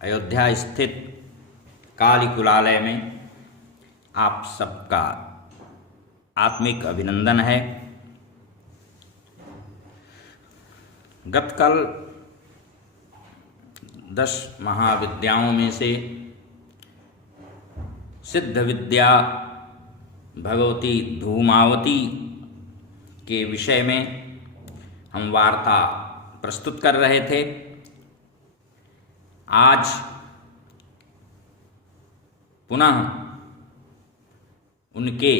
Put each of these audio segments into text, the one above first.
अयोध्या स्थित काली कुलालय में आप सबका आत्मिक अभिनंदन है। गतकल 10 महाविद्याओं में से सिद्ध विद्या भगवती धूमावती के विषय में हम वार्ता प्रस्तुत कर रहे थे। आज पुनः उनके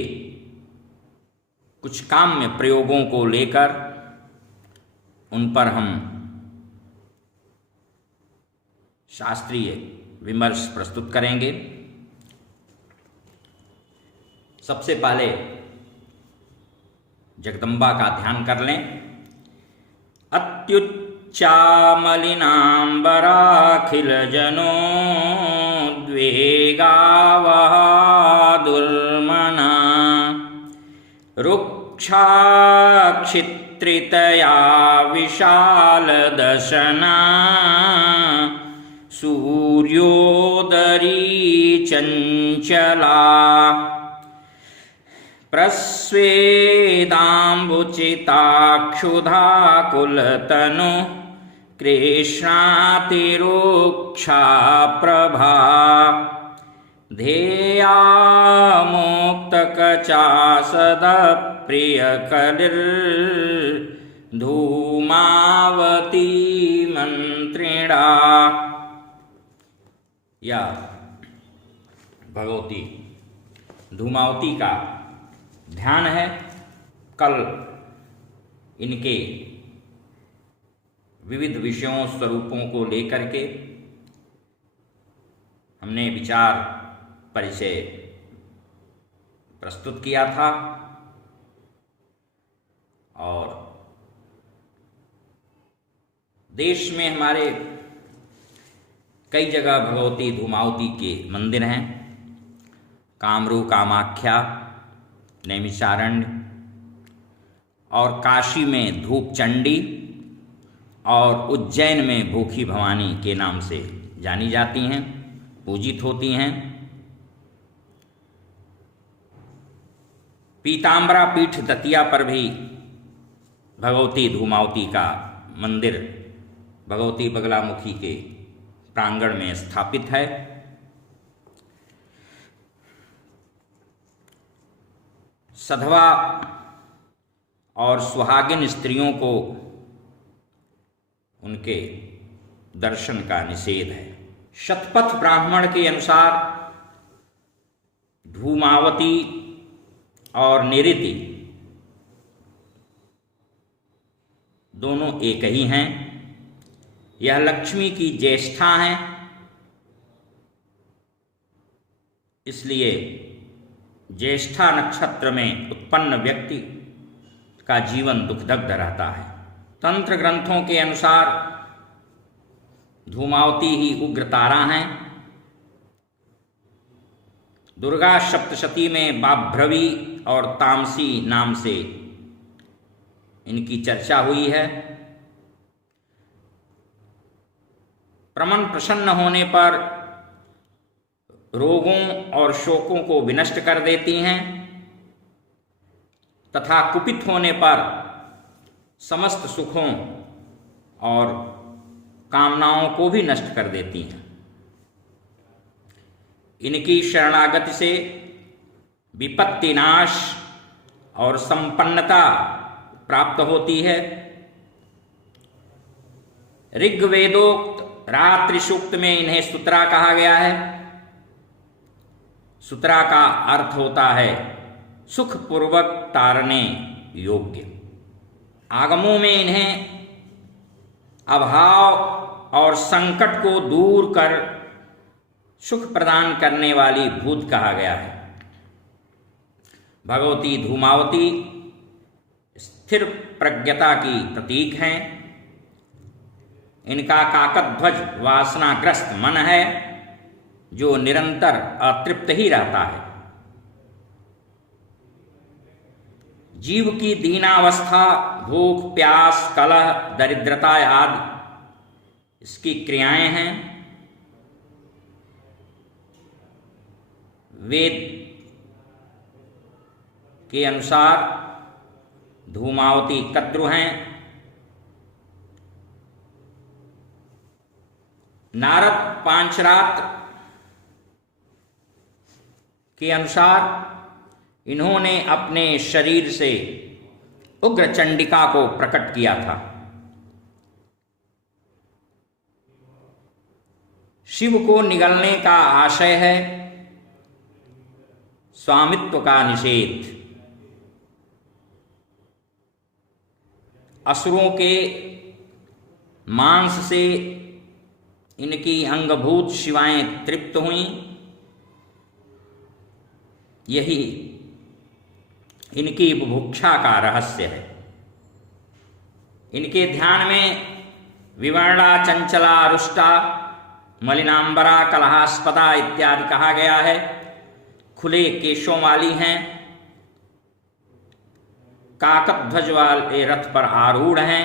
कुछ काम्य प्रयोगों को लेकर उन पर हम शास्त्रीय विमर्श प्रस्तुत करेंगे। सबसे पहले जगदम्बा का ध्यान कर लें। अत्युच्चामलिनांबराखिल जनोद्वेगावह दुर्मना रुक्षाक्षित्रितया विशालदशना सूर्योदरी चंचला प्रस्वेदाम्बुचिताक्षुधाकुलतनु कृष्णातिरुक्षा प्रभा ध्येयामुक्तकचा सदप्रियकलिर्धूमावती मंत्रिणा। या भगवती धूमावती का ध्यान है। कल इनके विविध विषयों स्वरूपों को लेकर के हमने विचार परिचय प्रस्तुत किया था और देश में हमारे कई जगह भगवती धूमावती के मंदिर हैं। कामरू कामाख्या, नैमिषारण्य और काशी में धूप चंडी और उज्जैन में भूखी भवानी के नाम से जानी जाती हैं, पूजित होती हैं। पीताम्बरा पीठ दतिया पर भी भगवती धूमावती का मंदिर भगवती बगलामुखी के प्रांगण में स्थापित है। सधवा और सुहागिन स्त्रियों को उनके दर्शन का निषेध है। शतपथ ब्राह्मण के अनुसार धूमावती और निरति दोनों एक ही हैं। यह लक्ष्मी की ज्येष्ठा हैं, इसलिए ज्येष्ठा नक्षत्र में उत्पन्न व्यक्ति का जीवन दुखदग्ध रहता है। तंत्र ग्रंथों के अनुसार धूमावती ही उग्र तारा हैं। दुर्गा सप्तशती में बाभ्रवी और तामसी नाम से इनकी चर्चा हुई है। प्रमन प्रसन्न होने पर रोगों और शोकों को विनष्ट कर देती हैं तथा कुपित होने पर समस्त सुखों और कामनाओं को भी नष्ट कर देती हैं। इनकी शरणागति से विपत्ति नाश और संपन्नता प्राप्त होती है। ऋग्वेदोक्त रात्रि सूक्त में इन्हें सुतरा कहा गया है। सुतरा का अर्थ होता है सुखपूर्वक तारने योग्य। आगमों में इन्हें अभाव और संकट को दूर कर सुख प्रदान करने वाली भूत कहा गया है। भगवती धूमावती स्थिर प्रज्ञता की प्रतीक हैं। इनका काकध्वज वासनाग्रस्त मन है जो निरंतर अतृप्त ही रहता है। जीव की दीनावस्था, भूख, प्यास, कलह, दरिद्रता आदि इसकी क्रियाएं हैं। वेद के अनुसार धूमावती कद्रु हैं। नारद पांचरात्र के अनुसार इन्होंने अपने शरीर से उग्र चंडिका को प्रकट किया था। शिव को निगलने का आशय है स्वामित्व का निषेध। असुरों के मांस से इनकी अंगभूत शिवाएं तृप्त हुईं। यही इनकी बुभुक्षा का रहस्य है। इनके ध्यान में विवर्णा, चंचला, रुष्टा, मलिनांबरा, कलहास्पदा इत्यादि कहा गया है। खुले केशों वाली हैं, काकध्वज वाले रथ पर आरूढ़ हैं,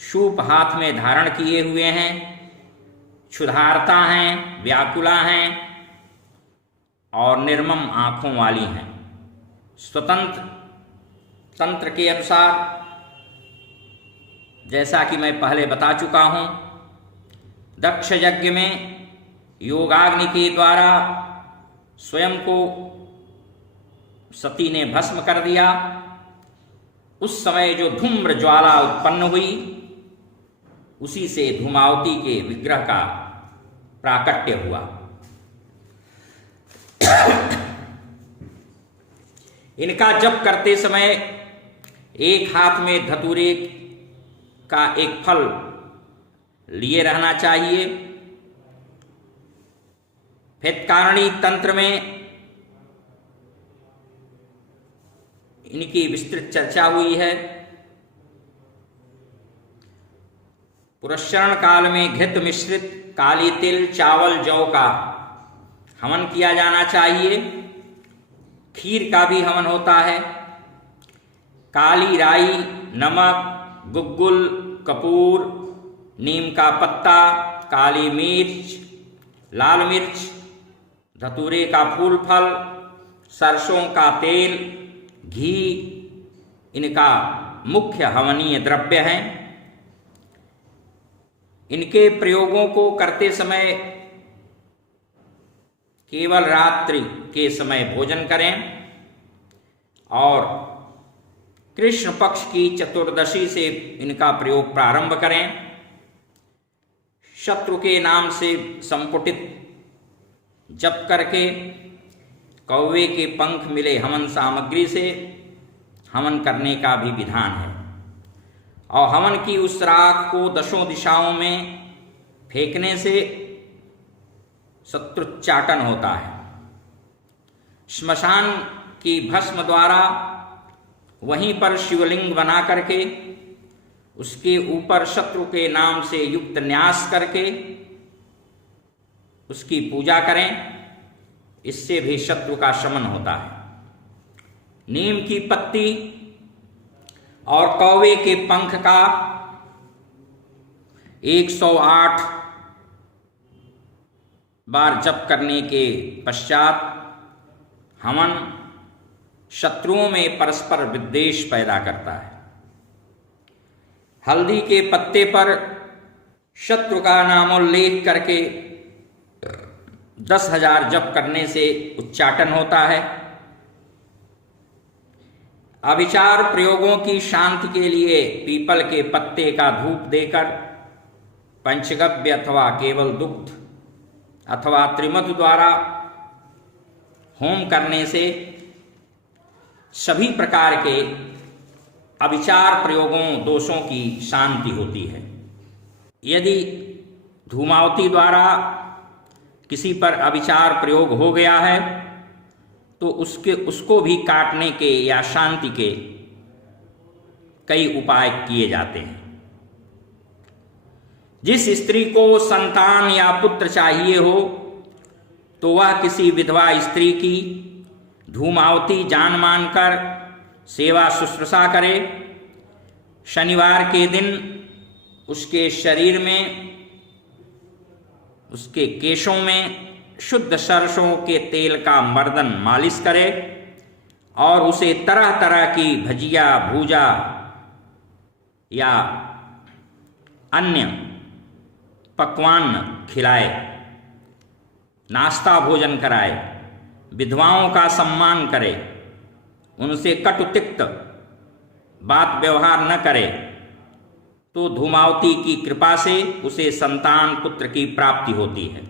शूप हाथ में धारण किए हुए हैं, क्षुधार्ता हैं, व्याकुला हैं और निर्मम आंखों वाली हैं। स्वतंत्र तंत्र के अनुसार, जैसा कि मैं पहले बता चुका हूं, दक्ष यज्ञ में योगाग्नि के द्वारा स्वयं को सती ने भस्म कर दिया। उस समय जो धूम्र ज्वाला उत्पन्न हुई, उसी से धूमावती के विग्रह का प्राकट्य हुआ। इनका जप करते समय एक हाथ में धतूरे का एक फल लिए रहना चाहिए। फेत्कारणी तंत्र में इनकी विस्तृत चर्चा हुई है। पुरस्चरण काल में घृत मिश्रित काली तिल, चावल, जौ का हवन किया जाना चाहिए। खीर का भी हवन होता है। काली राई, नमक, गुग्गुल, कपूर, नीम का पत्ता, काली मिर्च, लाल मिर्च, धतूरे का फूल फल, सरसों का तेल, घी इनका मुख्य हवनीय द्रव्य हैं। इनके प्रयोगों को करते समय केवल रात्रि के समय भोजन करें और कृष्ण पक्ष की चतुर्दशी से इनका प्रयोग प्रारंभ करें। शत्रु के नाम से संपुटित जप करके कौवे के पंख मिले हवन सामग्री से हवन करने का भी विधान है। और हवन की उस राख को दशों दिशाओं में फेंकने से शत्रुच्चाटन होता है। श्मशान की भस्म द्वारा वहीं पर शिवलिंग बना करके उसके ऊपर शत्रु के नाम से युक्त न्यास करके उसकी पूजा करें। इससे भी शत्रु का शमन होता है। नीम की पत्ती और कौवे के पंख का 108 बार जप करने के पश्चात हवन शत्रुओं में परस्पर विद्वेष पैदा करता है। हल्दी के पत्ते पर शत्रु का नामोल्लेख करके 10,000 जप करने से उच्चाटन होता है। अविचार प्रयोगों की शांति के लिए पीपल के पत्ते का धूप देकर पंचगव्य अथवा केवल दुग्ध अथवा त्रिमधु द्वारा होम करने से सभी प्रकार के अविचार प्रयोगों, दोषों की शांति होती है। यदि धूमावती द्वारा किसी पर अविचार प्रयोग हो गया है तो उसको भी काटने के या शांति के कई उपाय किए जाते हैं। जिस स्त्री को संतान या पुत्र चाहिए हो तो वह किसी विधवा स्त्री की धूमावती जान मानकर सेवा शुश्रूषा करे। शनिवार के दिन उसके शरीर में, उसके केशों में शुद्ध सरसों के तेल का मर्दन मालिश करे और उसे तरह तरह की भजिया भूजा या अन्य पकवान खिलाए, नाश्ता भोजन कराए, विधवाओं का सम्मान करे, उनसे कटु तिक्त बात व्यवहार न करे, तो धूमावती की कृपा से उसे संतान पुत्र की प्राप्ति होती है।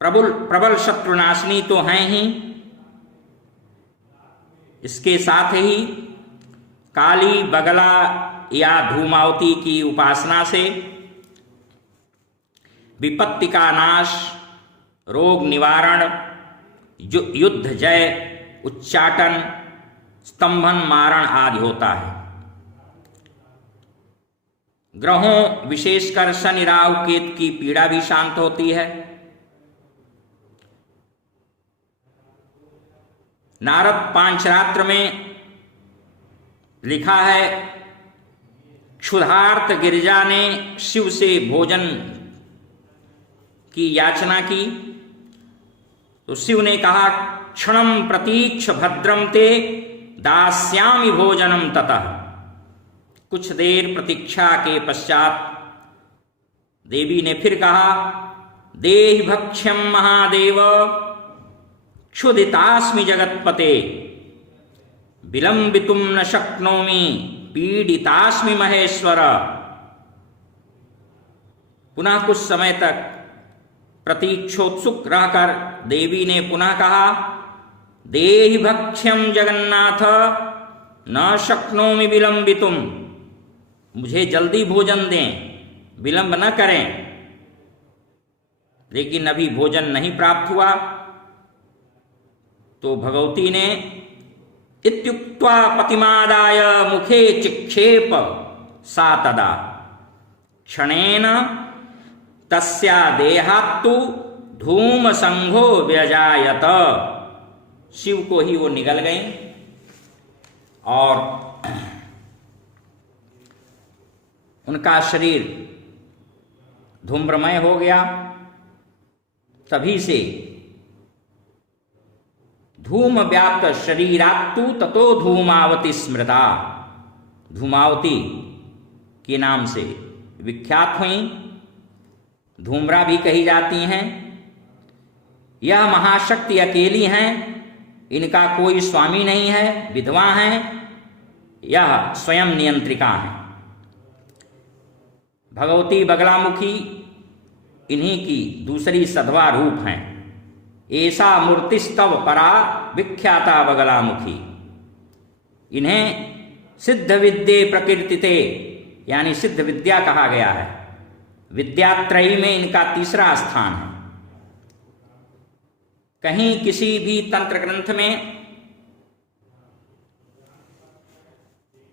प्रबल शत्रुनाशिनी तो हैं ही, इसके साथ ही काली बगला या धूमावती की उपासना से विपत्ति का नाश, रोग निवारण, युद्ध जय, उच्चाटन, स्तंभन मारण आदि होता है। ग्रहों विशेषकर शनि राहु केतु की पीड़ा भी शांत होती है। नारद पांचरात्र में लिखा है, क्षुधार्त गिरिजा ने शिव से भोजन की याचना की तो शिव ने कहा, क्षणम प्रतीक्ष भद्रम ते दास्यामि भोजनम ततः। कुछ देर प्रतीक्षा के पश्चात देवी ने फिर कहा, देहि भक्ष्यम महादेव क्षुधितास्मि जगत्पते विलंबितुम न शक्नोमि पीडितास्मि महेश्वर। पुनः कुछ समय तक प्रतीक्षोत्सुक रहकर देवी ने पुनः कहा, देहि भक्ष्यम जगन्नाथ न शक्नोमि विलंबितुम। मुझे जल्दी भोजन दें, विलंब न करें। लेकिन अभी भोजन नहीं प्राप्त हुआ तो भगवती ने इत्युक्त्वा पतिमादाय मुखे चिक्षेप सा तदा क्षणेन तस्या देहात्तु धूम संघो व्यजायत। शिव को ही वो निगल गई और उनका शरीर धूम्रमय हो गया। तभी से धूम व्याप्त शरीरात्तु ततो धूमावती स्मृता, धूमावती के नाम से विख्यात हुई, धूम्रा भी कही जाती हैं। यह महाशक्ति अकेली हैं, इनका कोई स्वामी नहीं है, विधवा हैं, यह स्वयं नियंत्रिका हैं। भगवती बगलामुखी इन्हीं की दूसरी सधवा रूप हैं। ऐसा मूर्तिस्तव परा विख्याता बगलामुखी। इन्हें सिद्ध विद्ये प्रकीर्तिते यानी सिद्ध विद्या कहा गया है। विद्यात्रयी में इनका तीसरा स्थान है। कहीं किसी भी तंत्र ग्रंथ में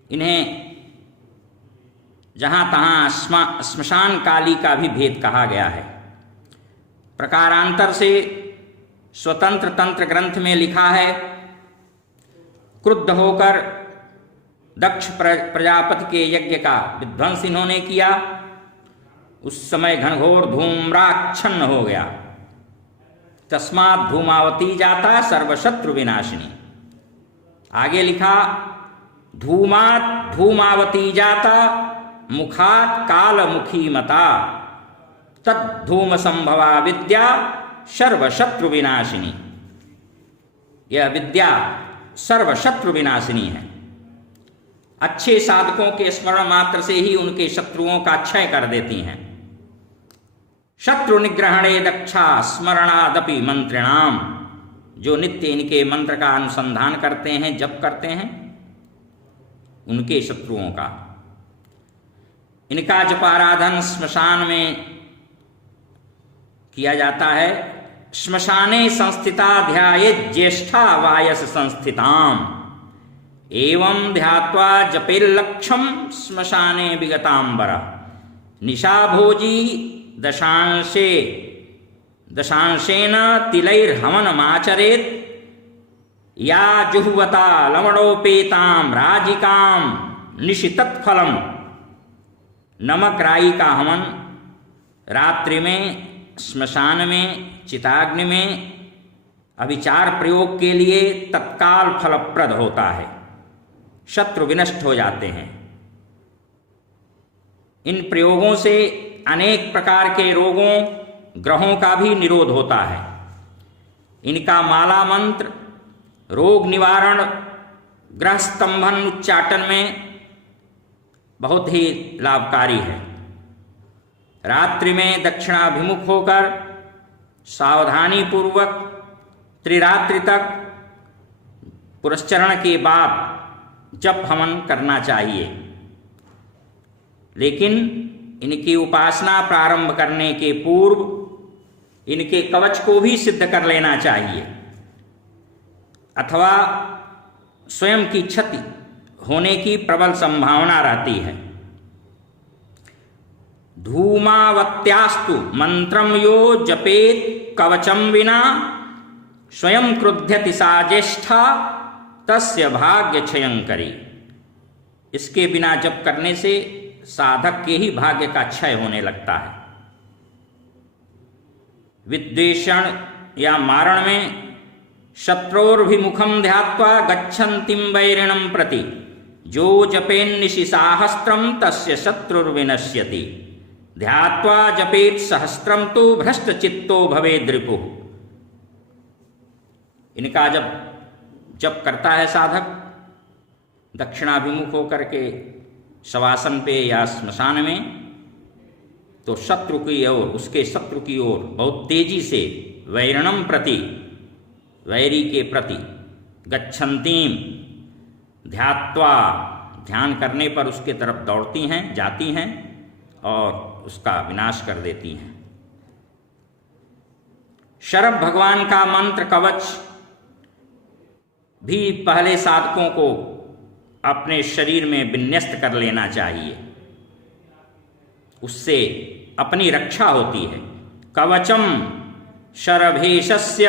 इन्हें जहां तहां श्मशान काली का भी भेद कहा गया है। प्रकारांतर से स्वतंत्र तंत्र ग्रंथ में लिखा है, क्रुद्ध होकर दक्ष प्रजापति के यज्ञ का विध्वंस इन्होंने किया। उस समय घनघोर धूम्राच्छन्न हो गया। तस्मात् धूमावती जाता सर्वशत्रु विनाशिनी। आगे लिखा, धूमात् धूमावती जाता मुखात् कालमुखी मता तद्धूम संभवा विद्या सर्वशत्रु विनाशिनी। यह विद्या सर्वशत्रु विनाशिनी है। अच्छे साधकों के स्मरण मात्र से ही उनके शत्रुओं का क्षय कर देती हैं। शत्रु निग्रहणे दक्षा स्मरणादपि मंत्रिणाम। जो नित्य इनके मंत्र का अनुसंधान करते हैं, जप करते हैं, उनके शत्रुओं का। इनका जपाराधन श्मशान में किया जाता है। श्मशाने संस्थिता ध्यायेत् ज्येष्ठा वायस संस्थिताम एवं ध्यात्वा जपेर्लक्षम श्मशाने विगतांबर। निशाभोजी दशांशेन तिलैर्हवनमाचरेत् या जुह्वता लवणोपेताम राजिकाम निशितत्फलम। नमक राई का हवन रात्रि में श्मशान में, चिताग्नि में अविचार प्रयोग के लिए तत्काल फलप्रद होता है, शत्रु विनष्ट हो जाते हैं। इन प्रयोगों से अनेक प्रकार के रोगों, ग्रहों का भी निरोध होता है। इनका माला मंत्र रोग निवारण, ग्रह स्तंभन उच्चाटन में बहुत ही लाभकारी है। रात्रि में दक्षिणाभिमुख होकर सावधानी पूर्वक त्रिरात्रि तक पुरस्चरण के बाद जप हवन करना चाहिए। लेकिन इनकी उपासना प्रारंभ करने के पूर्व इनके कवच को भी सिद्ध कर लेना चाहिए, अथवा स्वयं की क्षति होने की प्रबल संभावना रहती है। धूमावत्यास्तु मंत्रम यो जपेत कवचम विना स्वयं क्रुध्यति सा ज्येष्ठा तस्य भाग्य क्षयंकरी। इसके बिना जप करने से साधक के ही भाग्य का क्षय होने लगता है। विद्वेषण या मारण में शत्रोर्भिमुखम ध्यात्वा गच्छन्तिम वैरिणम प्रति जो जपेन्निशि साहस्त्रम तस्य शत्रुर्विनश्यति ध्यात्वा जपेत सहस्त्रम तो भ्रष्ट चित्तो भवेद् रिपुः। इनका जब जप करता है साधक दक्षिणाभिमुख होकर के शवासन पे या श्मशान में, तो शत्रु की ओर, उसके शत्रु की ओर बहुत तेजी से वैरिणम प्रति, वैरी के प्रति, गच्छन्तीम ध्यात्वा ध्यान करने पर उसके तरफ दौड़ती हैं, जाती हैं और उसका विनाश कर देती हैं। शरभ भगवान का मंत्र कवच भी पहले साधकों को अपने शरीर में विन्यस्त कर लेना चाहिए, उससे अपनी रक्षा होती है। कवचम शरभेशस्य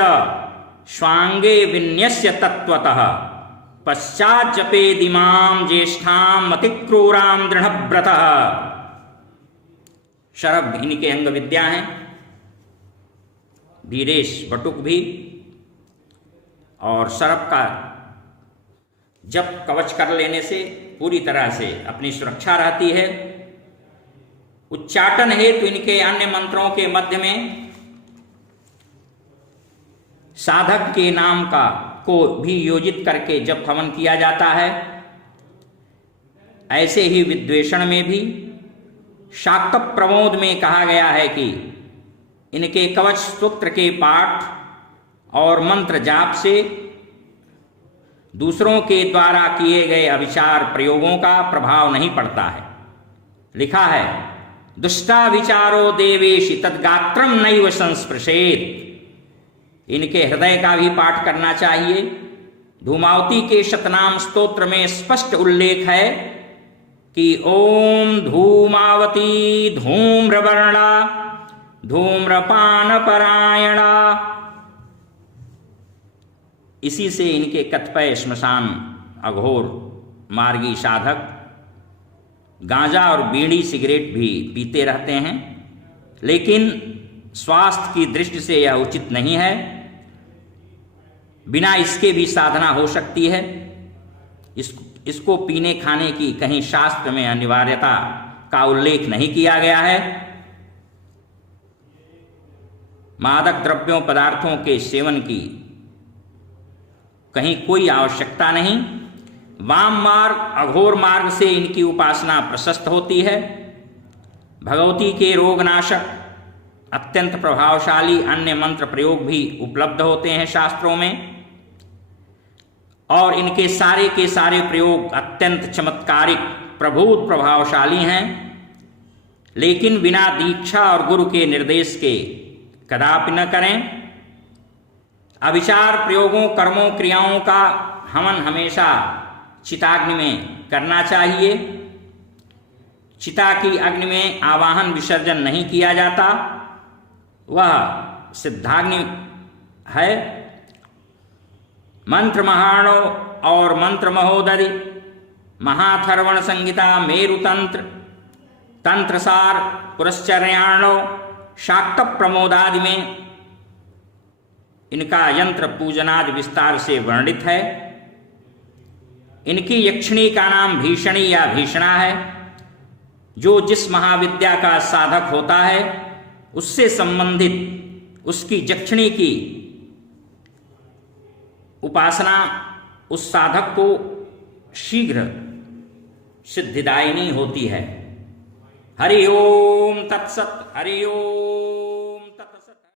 स्वांगे विन्यस्य तत्वतः पश्चात जपेदिमाम ज्येष्ठाम अतिक्रूराम दृढ़व्रतः। शरभ इनके अंग विद्या हैं, वीरेश बटुक भी, और शरभ का जप कवच कर लेने से पूरी तरह से अपनी सुरक्षा रहती है। उच्चाटन हेतु इनके अन्य मंत्रों के मध्य में साधक के नाम का को भी योजित करके जप हवन किया जाता है। ऐसे ही विद्वेषण में भी शाक्त प्रमोद में कहा गया है कि इनके कवच स्तोत्र के पाठ और मंत्र जाप से दूसरों के द्वारा किए गए अविचार प्रयोगों का प्रभाव नहीं पड़ता है। लिखा है, दुष्टा विचारो देवेशि तद्गात्रम नैव संस्पृशेत। इनके हृदय का भी पाठ करना चाहिए। धूमावती के शतनाम स्तोत्र में स्पष्ट उल्लेख है कि ओम धूमावती धूम्रवर्णा धूम्रपान परायणा। इसी से इनके कतिपय श्मशान अघोर मार्गी साधक गांजा और बीड़ी सिगरेट भी पीते रहते हैं, लेकिन स्वास्थ्य की दृष्टि से यह उचित नहीं है। बिना इसके भी साधना हो सकती है। इसको पीने खाने की कहीं शास्त्र में अनिवार्यता का उल्लेख नहीं किया गया है। मादक द्रव्यों पदार्थों के सेवन की कहीं कोई आवश्यकता नहीं। वाम मार्ग, अघोर मार्ग से इनकी उपासना प्रशस्त होती है। भगवती के रोगनाशक अत्यंत प्रभावशाली अन्य मंत्र प्रयोग भी उपलब्ध होते हैं शास्त्रों में, और इनके सारे के सारे प्रयोग अत्यंत चमत्कारिक, प्रभूत प्रभावशाली हैं। लेकिन बिना दीक्षा और गुरु के निर्देश के कदापि न करें। अविचार प्रयोगों, कर्मों, क्रियाओं का हवन हमेशा चिताग्नि में करना चाहिए। चिता की अग्नि में आवाहन विसर्जन नहीं किया जाता, वह सिद्धाग्नि है। मंत्र महाणो और मंत्र महोदधि, महाथर्वण संहिता, मेरु तंत्र, तंत्रसार, पुरश्चर्याणो, शाक्त प्रमोदादि में इनका यंत्र पूजनादि विस्तार से वर्णित है। इनकी यक्षिणी का नाम भीषणी या भीषणा है। जो जिस महाविद्या का साधक होता है उससे संबंधित उसकी यक्षिणी की उपासना उस साधक को शीघ्र सिद्धिदायिनी होती है। हरि ओम तत्सत। हरि ओम।